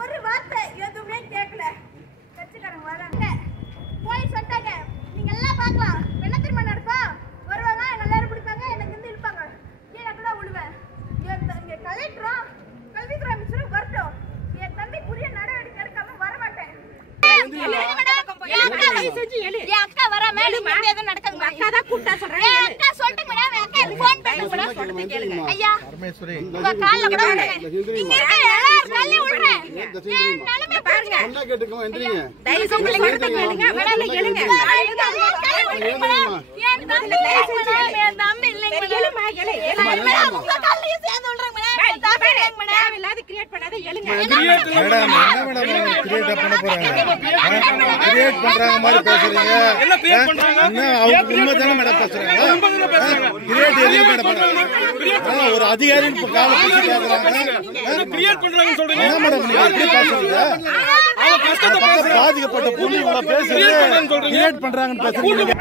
ஒரு வார்த்தை எதுவுமே கேட்கல. கட்சிக்காரங்க வராங்க, போய் சொல்லிட்டாங்க, நீங்க எல்லாம் பார்க்கலாம். என்ன தெரியுமா நடக்கும்? வருவாங்க, எல்லாரும் பிடிப்பாங்க, எனக்கு வந்து இழுப்பாங்க, கீழே தான் விழுவேன். இங்க கலெக்டரும் கல்வித்துறை அமைச்சரும் வரட்டும், என் தம்பி புரிய நடவடிக்கை எடுக்காம வரமாட்டேன். அக்கா வராம எதுவும் நடக்காது. அக்கா தான் கூட்டா சொல்றேன். அக்கா சொல்லிட்டு மேடம், அக்கா போன் பண்ணி கூட சொல்லிட்டு கேளுங்க. ஐயா பரமேஸ்வரி உங்க கால்ல கூட இங்க எல்லாரும் கால்ல விடுறேன். நிலைமை பாருங்க. சொன்னா கேட்டுக்கோங்க, எந்திரீங்க. தயவு செஞ்சு கேளுங்க மேடம், கேளுங்க. ஏன் தம்பி என் தம்பி இல்லைங்க மேடம், உங்க கால்லையே சேர்ந்து விடுறேன் மேடம். மேடம் இல்லாத கிரியேட் பண்ணாத எழுங்க மேடம். என்ன மேடம் கிரியேட் பண்ண போறாங்க? கிரியேட் பண்றாங்க மாதிரி பேசுறீங்க. என்ன கிரியேட் பண்றாங்க? என்ன அவங்க உண்மைதானே மேடம் பேசுறாங்க? கிரியேட் எதுவும் மேடம் பண்றாங்க? ஒரு அதிகாரியின் கால பேசி கேக்குறாங்க. கிரியேட் பண்றாங்கன்னு சொல்றீங்க. என்ன மேடம் நீங்க எப்படி பேசுறீங்க? அவங்க கஷ்டத்தை பேசுறாங்க. பாதிக்கப்பட்ட புள்ளிகள பேசுறீங்க. கிரியேட் பண்றாங்கன்னு பேசுறீங்க.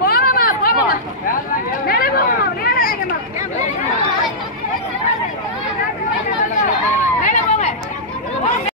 போகமா